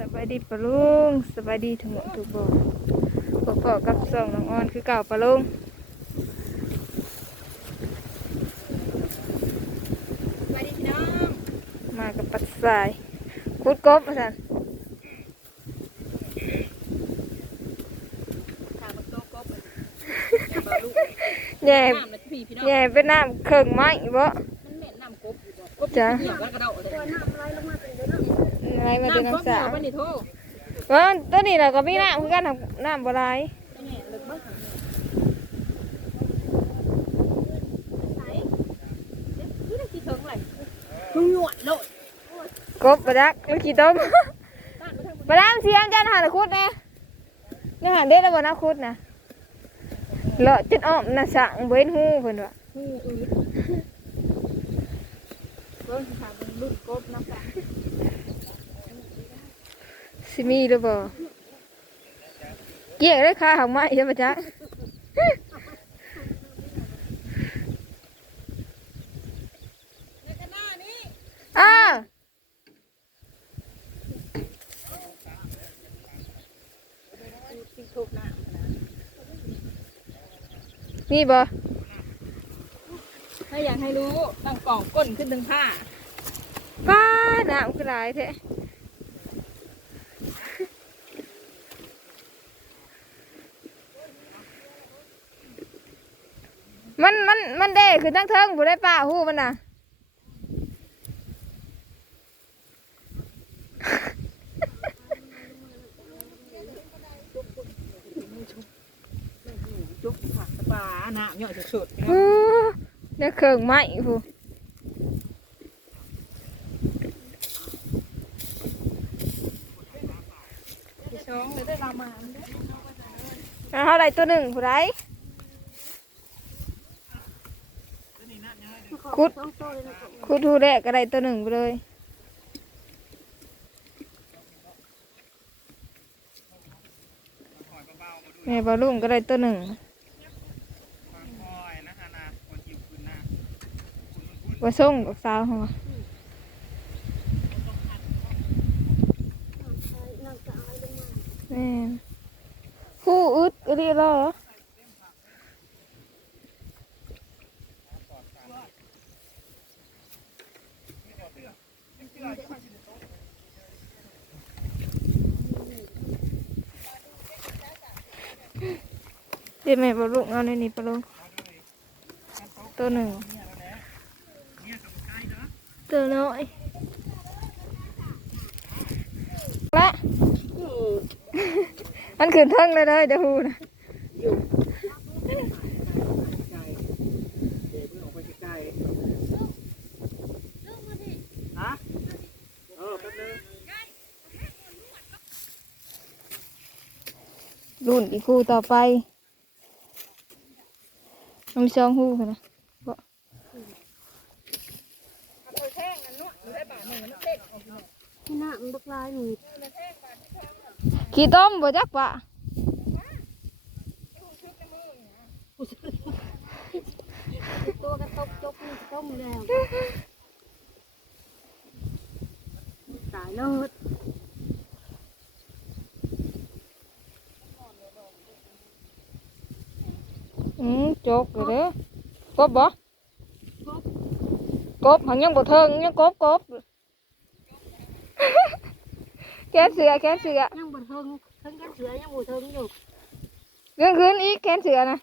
สบายดีปะลุงสบายดีทั้งหมดทุกบ่พบๆกับสองน้องออนคือเก่าปะลุงไปดิพี่น้อง มากับปัดสายคุดกบมาสันขาบักโตกบเลยอย่าเบาลูกแย่น้ำนะพี่พี่น้องแย่เป็นน้ำเครื่องไม้บ่มันเหม็นน้ำกบอยู่บ่กบจ้ะ เหนียวกันกระเดาเลย อะไรมาเป็นน้ำกบน้ำเหนีสายววไปนี่โทษว่าตัวนี้เราก็มีน้ำคือกันทำน้ำบ่หลายแม่ลึกมากใส่นี่ได้กี่เทิงเลยมึงหนวดโลดกบประดักลูกขี้ต้มบ้านมาทางประดักเสียงจันหาตะคุดแน่นี่หาเด็ดแล้วบ่นะคุดนะเลาะจนอ้อมน่ะสั่งเว้นหูเพิ่นว่าหูอืดเบิ่งสิค่ะเบิ่งรุ่นกบน้ำตา สิมีหรือบ่เกี่ยงเลยค่ะหางไม้ใช่ปะจ๊ะในกันหน้านี้อ้าสิถูกน้ำนะนี่บ่ถ้าอยากให้รู้ต้องกล่องก้นขึ้นถึงผ้าป้าน้ำคือหลายแท้ มันมันมันเด้คือตั้งเทิงผู้ได้ป้าหูมันน่ะจุกผักปลาหน้าเหยาะสุดๆอู้เนี่ยเครื่องไม้ผู้พี่ช้องเลยได้รามามันด้วยแล้วเท่าไหรตัวหนึ่งผู้ไร คุดคุดทูแรกก็ได้ตัวหนึ่งไปเลยแม่บอลลุงก็ได้ตัวหนึ่งว่าส่งกับสาวหัวแม่ผู้อึดอะไรเหรอ เดี๋ยวแม่บอลลุงเอาในนี้ปะลุงตัวหนึ่งตัวน้อยละมันขึ้นเทิงเลยเลยเดี๋ยวหูนะรุ่นอีกคู่ต่อไป มันมีสองหูค่ะนะบ่ที่หน้ามันบักลายหนูขี้ต้มบ่จักปะตัวกระตกจกนี่ต้มแล้วตายแล้ว อืมโจกเลยเด้อกบบ่กบหังยังบ่เทิงยังกบกบแกนเสือแกนเสือยังบนเทิงเทิงกันเสือยังบนเทิงอยู่เรื่องคืนอีกแกนเสือนะ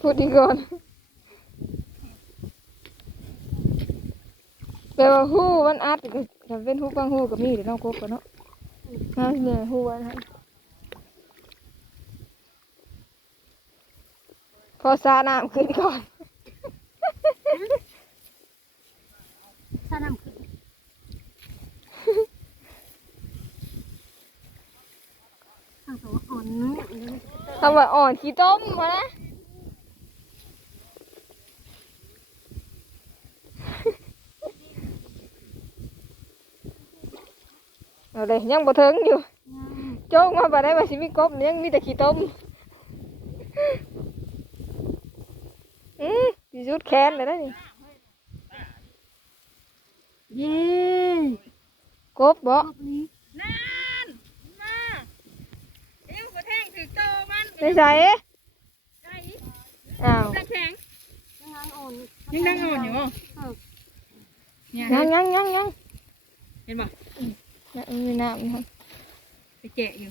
พูดดีก่อน แต่ว่าหู้มันอัดก็จะเป็นหู้กวางหู้กับมีเดี๋ยวน้องกบกันเนาะน่าเนี่ยหู้อันนั้นพอซาน้ำขึ้นก่อนถ้าน้ำขึ้นทางตัวอ่อนเนื้อเดี๋ยวมันจะคำว่าอ่อนขี้ต้มมานะ เอาเลยยังบ่เทิงอยู่ย่างโจ้งมาบ่ได้ว่าสิมีกบยังมีแต่ขี้ต้มชุดแค้นเลยนะนี่เย้กบบ่ครบนี้นั่นมาเอ้วกระแทงถือโตมันไม่ใช่ไก่อ้าวตะแข็งนางอ่อนยังนั่งอ่อนอยู่บ่เนี่ยยังยังยังยังเห็นบ่ ยังมีน้ำนะครับไปแกะอยู่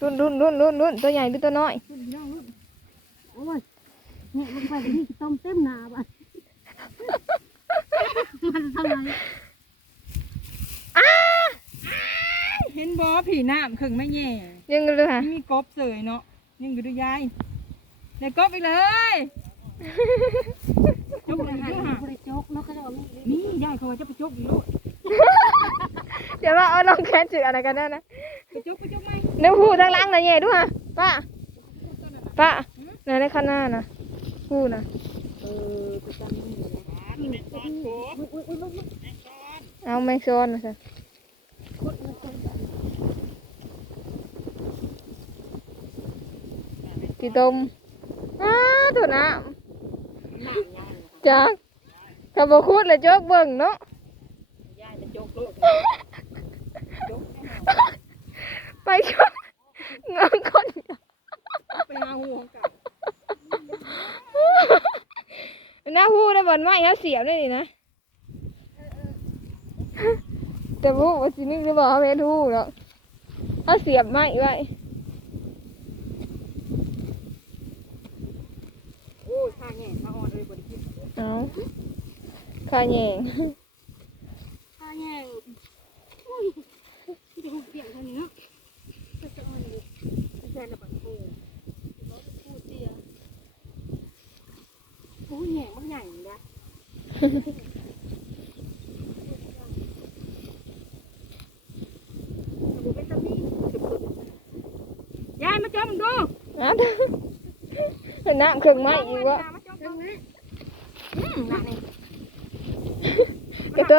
รุ่นรุ่นรุ่นรุ่นรุ่นตัวใหญ่หรือตัวน้อยคุณน้องลูกโอ้ยเนี่ยลงไปนี่ต้มเต็มหนาบ้านมันทำไมเห็นบ่ผีน้ำขึงไม่แย่ยังเลยค่ะมีกบเสยเนาะยังอยู่ด้วยยายได้กบอีกเลยจกเลยค่ะคุณจกนกก็จะว่ามีนี่ยายเขาว่าจะไปจกอีกลูก เดี๋ยวว่าเอาน้องแค้นจืดอะไรกันแน่นะไปจกไปจกไหมเนื้อผู้ทางล่างนะแย่ด้วยฮะป้าป้าในในข้างหน้านะผู้นะเออประจำนี่ซ้อนเอาแมงซอนนะสิตีตมอ้าตัวน้ำจักถ้าบ่คูดเลยจกเบิ่งเนาะ ยายจะจกลูก ไปชนเงินคน ไปหาหูของเก่า ห น้าหู้ได้บอลไม้เขาเสียบได้นี่นะแต่บูว่าสินึกจะบอกเขาเป็นหู้หรอกเขาเสียบไม้ไว้โอ้ยข้าแง่ข้าอ่อนเลยบ่ได้กินเอาขาแยง ข้าแย่งอุ้ยที่จะหุบเสียงเท่านี้เนาะก็จะอ่อนดิ แค่ระเบิดโอ้ พูดเสียโอ้ยแย่งมันใหญ่นะ ดูเป็นตะมียายมาจมดู อะเป็นน้ำเครื่องไม้อีกวะมาจ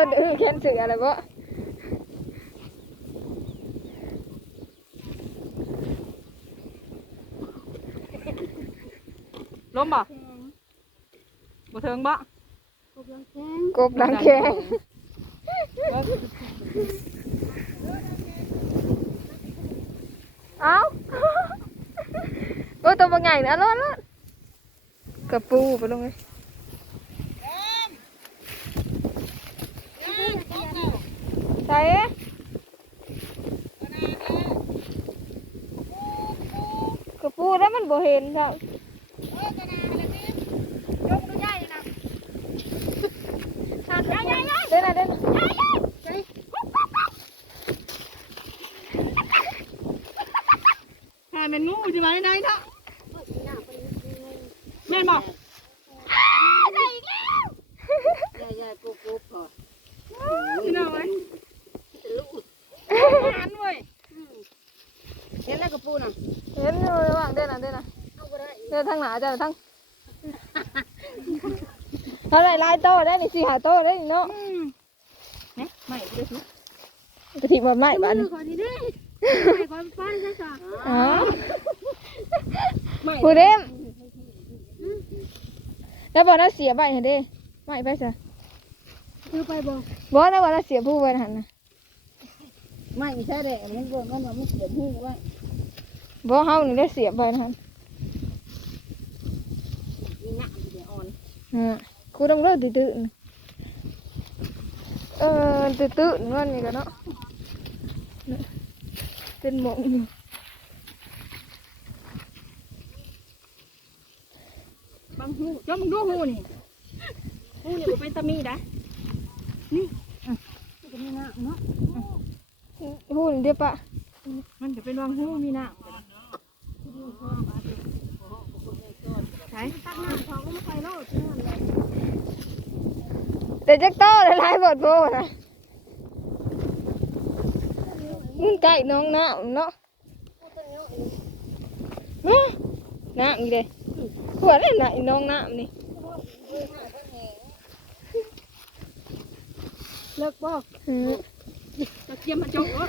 ม เรื่องนี้อืมนั่นนี่กระต้นเออแค้นเสืออะไรบ่ล้มบ่บ่เทิงบ่กบลังแข้งกบหลังแข้งเอาโอ้ตัวบางใหญ่นะรอดรอดกระปูไปลงเลยใส่กระปูแล้วมันบ่เห็นครับเดินนะเดินนะหาแม่นงูใช่ไหมนายเนาะ ม่นบ่ใหญ่ๆกบๆพอพี่น้องเอ้ยหันเว้ยเห็นแล้วกระปูน่ะเห็นอยู่ระหว่างเดินนะเดินนะเอาไปได้เดินทางหนาจะทางเท่าไหรลายโตได้นี่สี่หาโตได้นี่เนาะอืมเนี่ยไม่ไปเลยสิกะทิบอลไม้บ้านมืนี่อขอนี่ดิไปก่อนฟันใช่จ้ะอ๋อไม่ผู้เด้ม แล้วบอลน่าเสียใบเห็นเด้ไม่ไปซะคือไปบ่บอลแล้วบอลน่าเสียผู้ไว้หันนะไม่ไม่ใช่แหละมันบ่มันว่ามันเสียบหูว่าบอลเฮานี่ได้เสียใบหันมีหนักเดี๋ยวอ่อนอ่าครูต้องเลิกตื่นๆเออตื่นๆวันนี้กันเนาะเป็นหมองอยู่ บางหูเจ้ามึงดูหูนี่หูนี่บ่เป็นตะมีนะมันก็มีหนักเนาะพูดเดี๋ยวปะมันจะเป็นวางหูมีน้ำใช่ตักน้ำเขาก็ไม่ไปโลดที่นั่นเลยแต่จักโตเลยลายบทโบนะมึงไก่น้องน้ำเนาะฮะน้ำอีกเลย หัวเลยนะอีน้องน้ำนี่เลิกบ่อืมตะเกียบมาจกเออ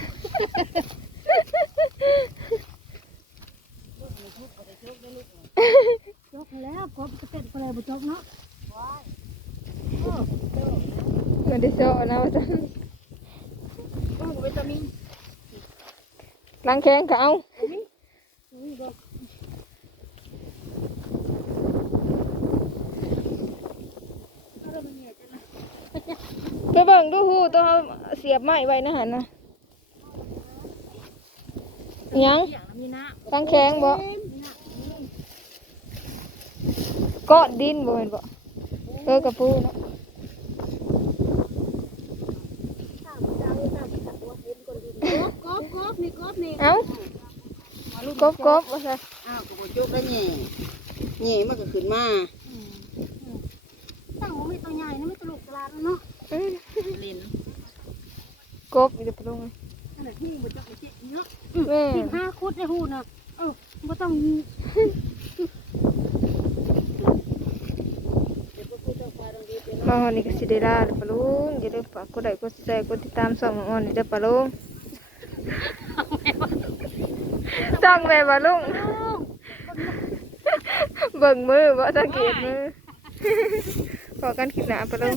จกแล้วกบก็เต้นไปเลยบ่จกเนาะมันได้โซนะว่าจันต้องวิตามินล้างแข้งก็เอา ไปเบิ่งดูหูตัวเขาเสียบไม้ไว้นะหันนะอิหยังอย่างมีน้ล้างแข้งบ่ก้อนดินบ่เห็นบ่เออกระปูเนาะกบกบนี่กบนี่เอ้ากบกบว่าซะอ้าวก็บ่จุกได้แหน่แหน่มันก็ขึ้นมาตั้งบ่มีตัวใหญ่นะไม่ตลกตลาดเนาะอื้อำ ลินกบอยู่ปลงขนาดที่บ่จักไอ้เจ็ดเนาะแม่สิบห้าคุดได้ฮู้น่ะเออบ่ต้องมาฮอดนี่ก็สิได้ลาแล้วปะลุงอย่าลืมฝากกดไลค์กดแชร์กดติดตามช่องของอ่อนนี่เด้อปะลุงช่องแม่ปะลุงเบิ่งมือบ่สังเกตมือพอกันคลิปหน้าปะลุง